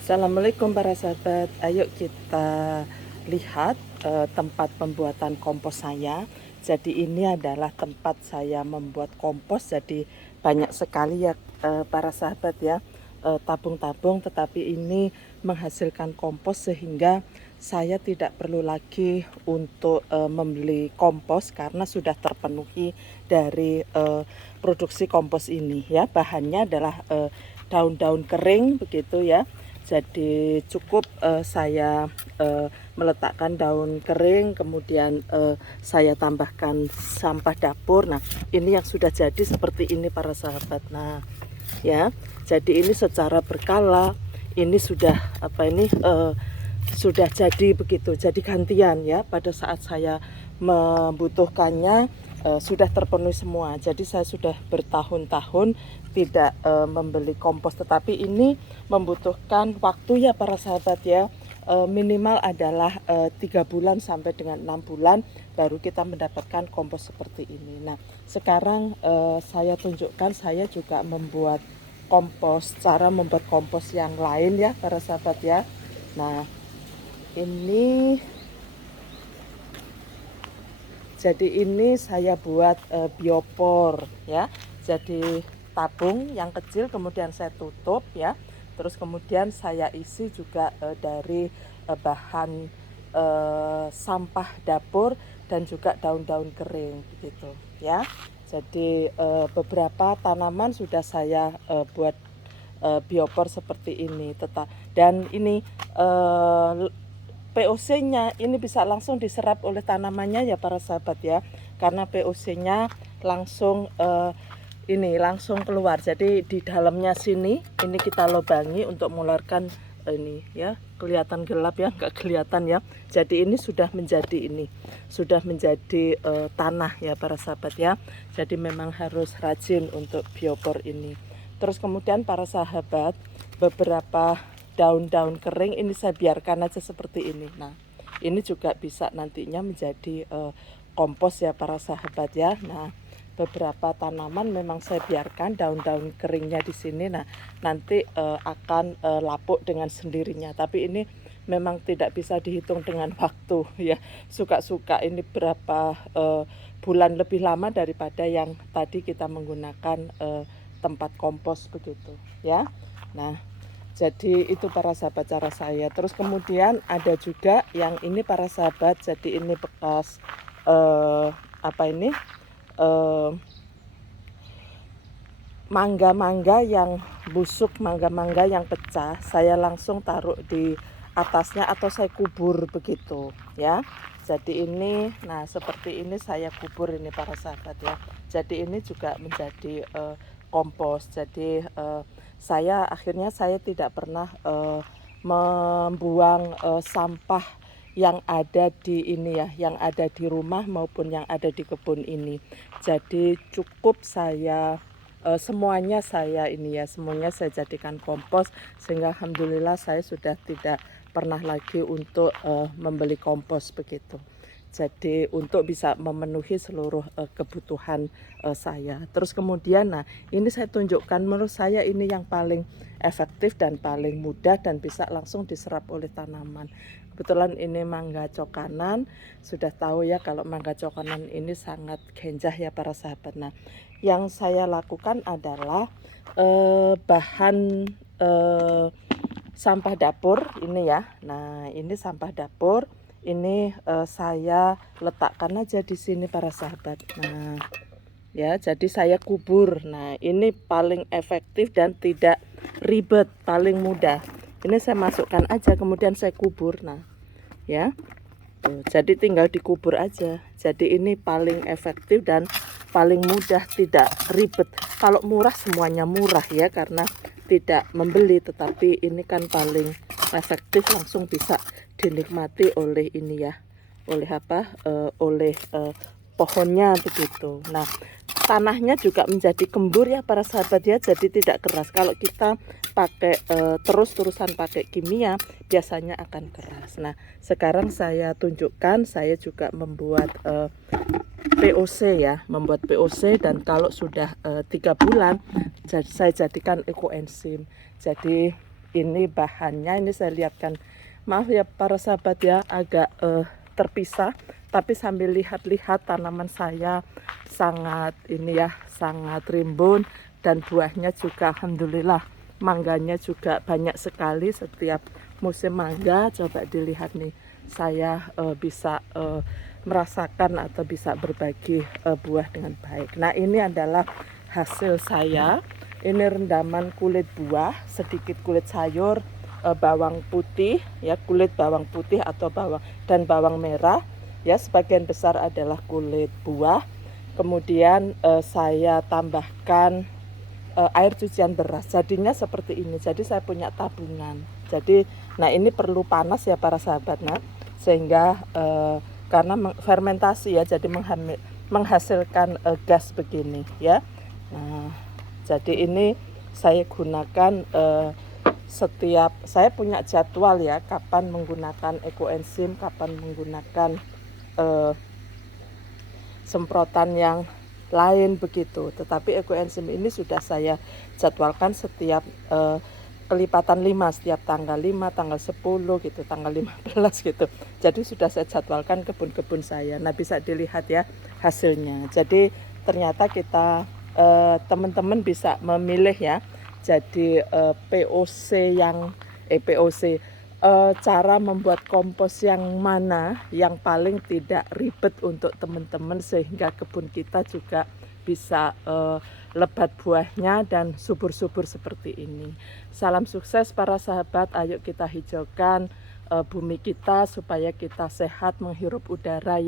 Assalamualaikum para sahabat, ayo kita lihat tempat pembuatan kompos saya. Jadi ini adalah tempat saya membuat kompos, jadi banyak sekali ya para sahabat ya, tabung-tabung, tetapi ini menghasilkan kompos sehingga saya tidak perlu lagi untuk membeli kompos karena sudah terpenuhi dari produksi kompos ini ya. Bahannya adalah daun-daun kering begitu ya. Jadi cukup saya meletakkan daun kering, kemudian saya tambahkan sampah dapur. Nah, ini yang sudah jadi seperti ini para sahabat. Nah, ya. Jadi ini secara berkala ini sudah sudah jadi begitu. Jadi gantian ya, pada saat saya membutuhkannya sudah terpenuhi semua. Jadi saya sudah bertahun-tahun tidak membeli kompos, tetapi ini membutuhkan waktu ya para sahabat ya. Minimal adalah 3 bulan sampai dengan 6 bulan baru kita mendapatkan kompos seperti ini. Nah, sekarang saya tunjukkan saya juga membuat kompos, cara membuat kompos yang lain ya para sahabat ya. Nah, ini jadi ini saya buat biopor ya. Jadi tabung yang kecil kemudian saya tutup ya. Terus kemudian saya isi juga dari bahan sampah dapur dan juga daun-daun kering begitu ya. Jadi beberapa tanaman sudah saya buat biopor seperti ini, dan ini POC-nya ini bisa langsung diserap oleh tanamannya ya para sahabat ya, karena POC-nya langsung langsung keluar. Jadi di dalamnya sini ini kita lubangi untuk mengeluarkan ini ya, kelihatan gelap ya, nggak kelihatan ya. Jadi ini sudah menjadi tanah ya para sahabat ya. Jadi memang harus rajin untuk biopor ini. Terus kemudian para sahabat, beberapa daun-daun kering ini saya biarkan aja seperti ini. Nah, ini juga bisa nantinya menjadi kompos ya para sahabat ya. Nah, beberapa tanaman memang saya biarkan daun-daun keringnya di sini. Nah, nanti akan lapuk dengan sendirinya. Tapi ini memang tidak bisa dihitung dengan waktu ya. Suka-suka ini berapa bulan lebih lama daripada yang tadi kita menggunakan tempat kompos begitu ya. Nah, jadi itu para sahabat cara saya. Terus kemudian ada juga yang ini para sahabat. Jadi ini bekas mangga-mangga yang busuk, mangga-mangga yang pecah. Saya langsung taruh di atasnya atau saya kubur begitu ya. Jadi ini, nah seperti ini saya kubur ini para sahabat ya. Jadi ini juga menjadi kompos. Jadi saya tidak pernah membuang sampah yang ada di ini ya, yang ada di rumah maupun yang ada di kebun ini. Jadi cukup saya semuanya saya jadikan kompos, sehingga alhamdulillah saya sudah tidak pernah lagi untuk membeli kompos begitu. Jadi untuk bisa memenuhi seluruh kebutuhan saya. Terus kemudian nah ini saya tunjukkan, menurut saya ini yang paling efektif dan paling mudah dan bisa langsung diserap oleh tanaman. Kebetulan ini mangga cokanan, sudah tahu ya kalau mangga cokanan ini sangat genjah ya para sahabat. Nah, yang saya lakukan adalah bahan sampah dapur ini ya. Nah, ini sampah dapur. Ini saya letakkan aja di sini para sahabat. Nah, ya, jadi saya kubur. Nah, ini paling efektif dan tidak ribet, paling mudah. Ini saya masukkan aja, kemudian saya kubur. Nah, ya. Tuh, jadi tinggal dikubur aja. Jadi ini paling efektif dan paling mudah, tidak ribet. Kalau murah semuanya murah ya, karena tidak membeli, tetapi ini kan paling efektif, langsung bisa dinikmati oleh ini ya, oleh pohonnya begitu. Nah, tanahnya juga menjadi gembur ya para sahabat ya, jadi tidak keras. Kalau kita pakai terus-terusan pakai kimia biasanya akan keras. Nah, sekarang saya tunjukkan, saya juga membuat POC ya, membuat POC, dan kalau sudah 3 bulan saya jadikan ekoenzim. Jadi ini bahannya. Ini saya lihatkan, maaf ya para sahabat ya, agak terpisah, tapi sambil lihat-lihat tanaman saya sangat ini ya, sangat rimbun, dan buahnya juga alhamdulillah, mangganya juga banyak sekali setiap musim mangga. Coba dilihat nih, saya bisa merasakan atau bisa berbagi buah dengan baik. Nah, ini adalah hasil saya. Ini rendaman kulit buah, sedikit kulit sayur, bawang putih ya, kulit bawang putih atau bawang dan bawang merah ya, sebagian besar adalah kulit buah. Kemudian saya tambahkan air cucian beras, jadinya seperti ini. Jadi saya punya tabungan. Jadi nah, ini perlu panas ya para sahabat, nah, sehingga karena fermentasi ya, jadi menghasilkan gas begini ya. Nah, jadi ini saya gunakan setiap, saya punya jadwal ya, kapan menggunakan ekoenzim, kapan menggunakan semprotan yang lain begitu. Tetapi ekoenzim ini sudah saya jadwalkan setiap kelipatan 5, setiap tanggal 5, tanggal 10 gitu, tanggal 15 gitu. Jadi sudah saya jadwalkan kebun-kebun saya. Nah, bisa dilihat ya hasilnya. Jadi ternyata kita teman-teman bisa memilih ya. Jadi POC yang POC cara membuat kompos yang mana yang paling tidak ribet untuk teman-teman, sehingga kebun kita juga bisa lebat buahnya dan subur-subur seperti ini. Salam sukses para sahabat, ayo kita hijaukan bumi kita supaya kita sehat menghirup udara